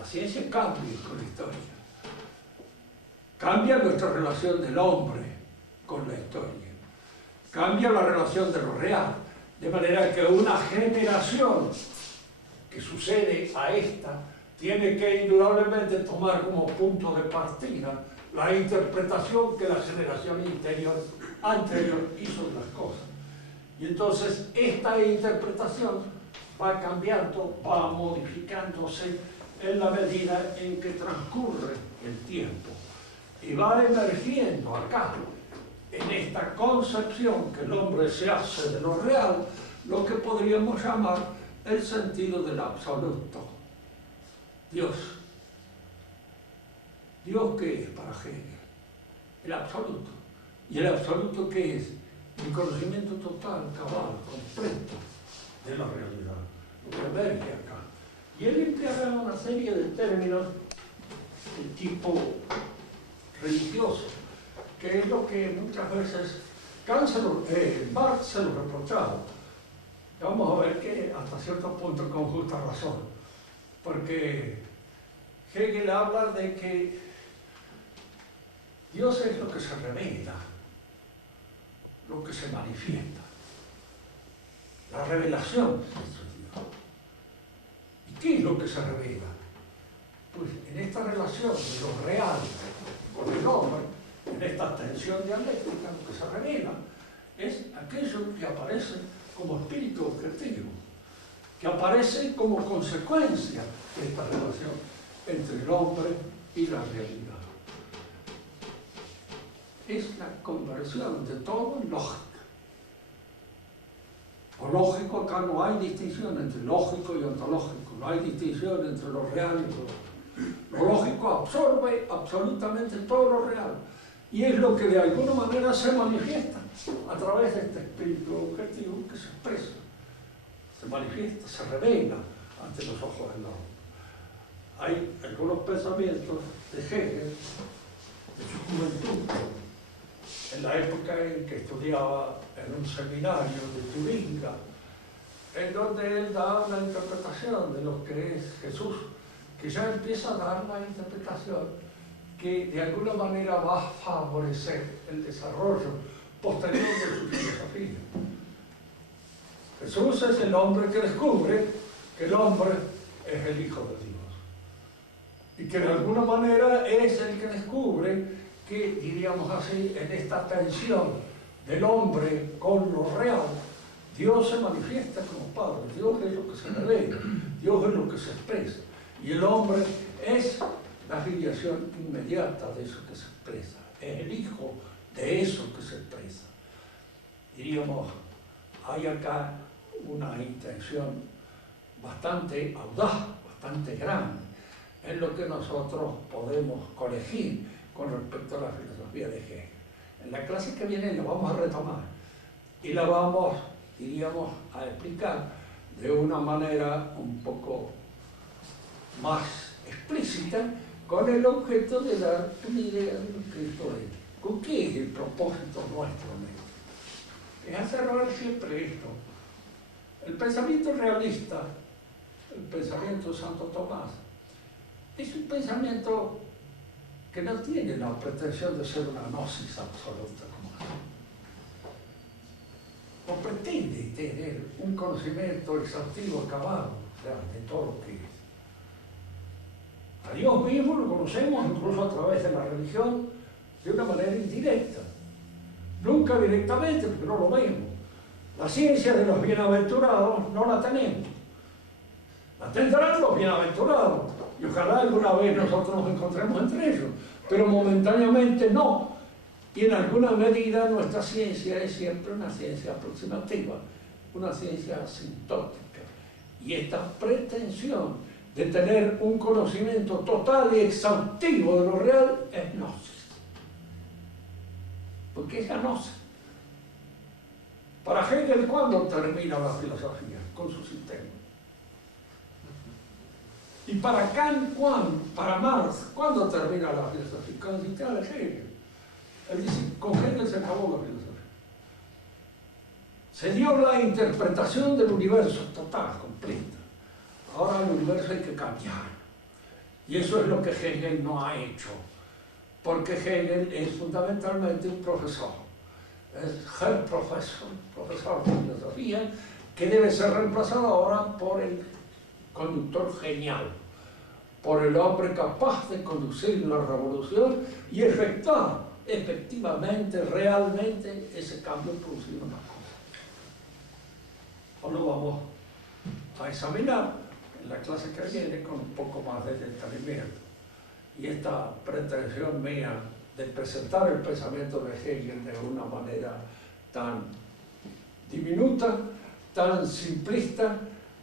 La ciencia cambia con la historia. Cambia nuestra relación del hombre con la historia. Cambia la relación de lo real. De manera que una generación que sucede a esta tiene que indudablemente tomar como punto de partida la interpretación que la generación anterior hizo de las cosas. Y entonces esta interpretación va cambiando, va modificándose en la medida en que transcurre el tiempo. Y va emergiendo acá, en esta concepción que el hombre se hace de lo real, lo que podríamos llamar el sentido del absoluto. Dios. ¿Dios qué es para Hegel? El absoluto. ¿Y el absoluto qué es? El conocimiento total, cabal, completo de la realidad. Lo que emerge acá. Y él emplea una serie de términos de tipo religioso, que es lo que muchas veces Marx se lo reprochaba. Vamos a ver que hasta cierto punto con justa razón, porque Hegel habla de que Dios es lo que se revela, lo que se manifiesta, la revelación de Dios. ¿Y qué es lo que se revela? Pues en esta relación de lo real con el hombre, en esta tensión dialéctica, lo que se revela es aquello que aparece como espíritu objetivo, que aparece como consecuencia de esta relación entre el hombre y la realidad. Es la conversión de todo en lógica. O lógico, acá no hay distinción entre lógico y ontológico, no hay distinción entre lo real y lo lógico absorbe absolutamente todo lo real. Y es lo que de alguna manera se manifiesta a través de este espíritu objetivo que se expresa, se manifiesta, se revela ante los ojos del hombre. Hay algunos pensamientos de Hegel, de su juventud, en la época en que estudiaba en un seminario de Turinga, en donde él da una interpretación de lo que es Jesús, que ya empieza a dar la interpretación que de alguna manera va a favorecer el desarrollo posterior de su filosofía. Jesús es el hombre que descubre que el hombre es el Hijo de Dios. Y que de alguna manera es el que descubre que, diríamos así, en esta tensión del hombre con lo real, Dios se manifiesta como Padre, Dios es lo que se revela, Dios es lo que se expresa. Y el hombre es la filiación inmediata de eso que se expresa, es el hijo de eso que se expresa. Diríamos, hay acá una intención bastante audaz, bastante grande, en lo que nosotros podemos colegir con respecto a la filosofía de Hegel. En la clase que viene la vamos a retomar y la vamos, diríamos, a explicar de una manera un poco más explícita, con el objeto de dar una idea de lo que esto es. ¿Con qué es el propósito nuestro en esto? Es hacer ver siempre esto. El pensamiento realista, el pensamiento de Santo Tomás, es un pensamiento que no tiene la pretensión de ser una gnosis absoluta como así. No pretende tener un conocimiento exhaustivo, acabado, o sea, de todo lo que es. A Dios mismo lo conocemos incluso a través de la religión de una manera indirecta. Nunca directamente, porque no lo vemos. La ciencia de los bienaventurados no la tenemos. La tendrán los bienaventurados. Y ojalá alguna vez nosotros nos encontremos entre ellos. Pero momentáneamente no. Y en alguna medida nuestra ciencia es siempre una ciencia aproximativa, una ciencia asintótica. Y esta pretensión de tener un conocimiento total y exhaustivo de lo real es gnosis. Porque es la gnosis. Para Hegel, ¿cuándo termina la filosofía? Con su sistema. Y para Kant, ¿cuándo? Para Marx, ¿cuándo termina la filosofía? Con el sistema de Hegel. Él dice, con Hegel se acabó la filosofía. Se dio la interpretación del universo total, completa. Ahora el universo hay que cambiar. Y eso es lo que Hegel no ha hecho, porque Hegel es fundamentalmente un profesor, es Herr Professor, profesor de filosofía, que debe ser reemplazado ahora por el conductor genial, por el hombre capaz de conducir la revolución y efectuar efectivamente, realmente, ese cambio producido en la cosa. Ahora lo vamos a examinar en la clase que viene con un poco más de detenimiento. Y esta pretensión mía de presentar el pensamiento de Hegel de una manera tan diminuta, tan simplista,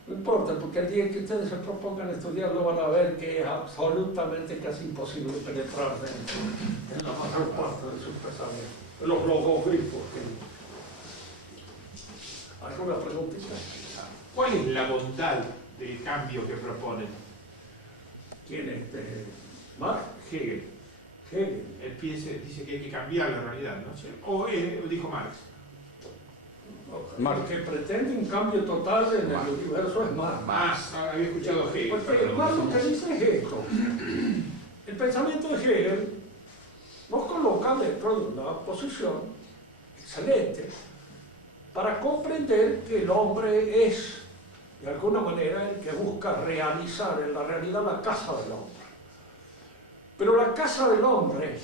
no importa, porque el día que ustedes se propongan estudiarlo van a ver que es absolutamente casi imposible penetrar en la mayor parte de sus pensamientos, en los logogrifos. ¿Alguna preguntita? ¿Cuál es la bondad del cambio que proponen? ¿Quién es? ¿Marx? Hegel. Hegel. Él dice que hay que cambiar la realidad, ¿no? O dijo Marx. Marx, que pretende un cambio total en el universo es Marx. Más, había escuchado Hegel. Porque Marx lo que dice es esto. El pensamiento de Hegel nos coloca dentro de una posición excelente para comprender que el hombre es, de alguna manera, el que busca realizar en la realidad la casa del hombre. Pero la casa del hombre,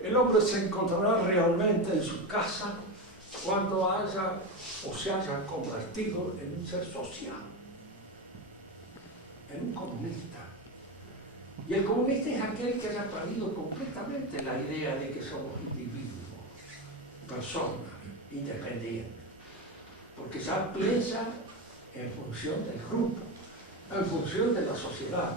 el hombre se encontrará realmente en su casa cuando haya o se haya convertido en un ser social, en un comunista. Y el comunista es aquel que haya perdido completamente la idea de que somos individuos, personas, independientes, porque ya piensa en función del grupo, en función de la sociedad.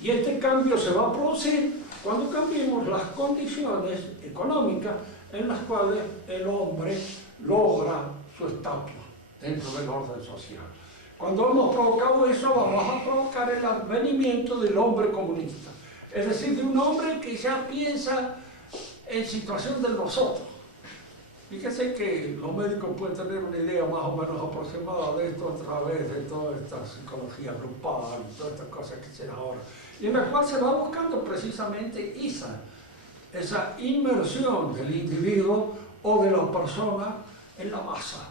Y este cambio se va a producir cuando cambiemos las condiciones económicas en las cuales el hombre logra su estatus dentro del orden social. Cuando hemos provocado eso, vamos a provocar el advenimiento del hombre comunista, es decir, de un hombre que ya piensa en situación de nosotros. Fíjese que los médicos pueden tener una idea más o menos aproximada de esto a través de toda esta psicología grupal, todas estas cosas que se dan ahora, y en la cual se va buscando precisamente esa inmersión del individuo o de la persona en la masa.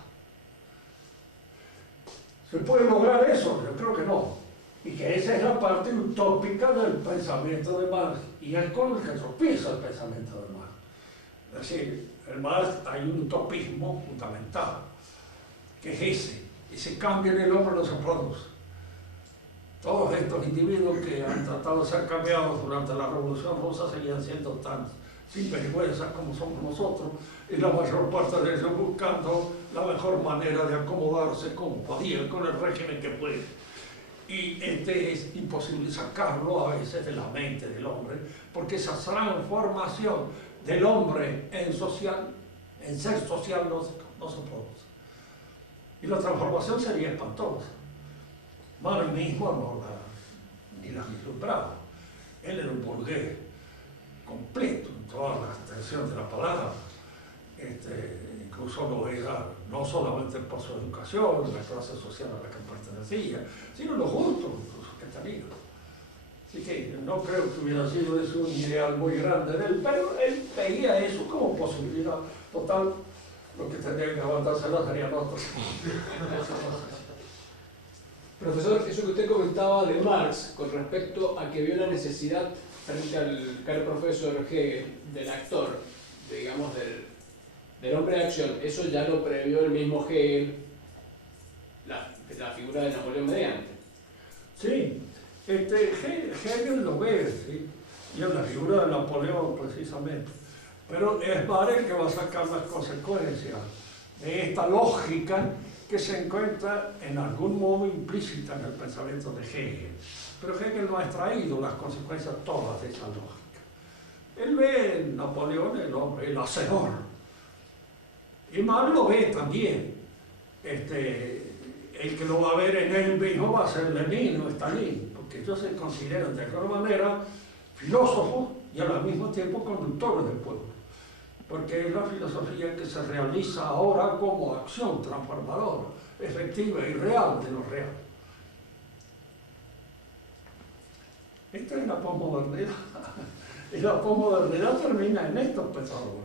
¿Se puede lograr eso? Yo creo que no. Y que esa es la parte utópica del pensamiento de Marx, y es con el que tropieza el pensamiento de Marx. Es decir, en Marx hay un utopismo fundamental, que es ese cambio en el hombre no se produce. Todos estos individuos que han tratado de ser cambiados durante la Revolución Rusa seguían siendo tan sinvergüenzas como somos nosotros, y la mayor parte de ellos buscando la mejor manera de acomodarse como podían con el régimen que pueden. Y es imposible sacarlo a veces de la mente del hombre, porque esa transformación del hombre en ser social no se produce. Y la transformación sería espantosa. Marx mismo ni la vislumbraba. Él era un burgués completo en toda la extensión de la palabra. Incluso lo era no solamente por su educación, la clase social a la que pertenecía, sino los gustos que tenía. Así que no creo que hubiera sido eso un ideal muy grande de él, pero él veía eso como posibilidad. Total, lo que tendría que aguantárselo serían otros. Profesor, eso que usted comentaba de Marx con respecto a que vio la necesidad frente al Herr Professor Hegel del actor, digamos del hombre de acción, eso ya lo previó el mismo Hegel, la figura de Napoleón mediante. Sí, Hegel lo ve, ¿sí? Y en la figura de Napoleón precisamente. Pero es Marx el que va a sacar las consecuencias de esta lógica que se encuentra en algún modo implícita en el pensamiento de Hegel. Pero Hegel no ha extraído las consecuencias todas de esa lógica. Él ve en Napoleón el hombre, el hacedor. Y Marx lo ve también. El que lo va a ver en él mismo va a ser Lenin o Stalin, porque ellos se consideran de alguna manera filósofos y al mismo tiempo conductores del pueblo. Porque es la filosofía que se realiza ahora como acción transformadora, efectiva y real de lo real. Esto es la posmodernidad. Y la posmodernidad termina en estos pensadores.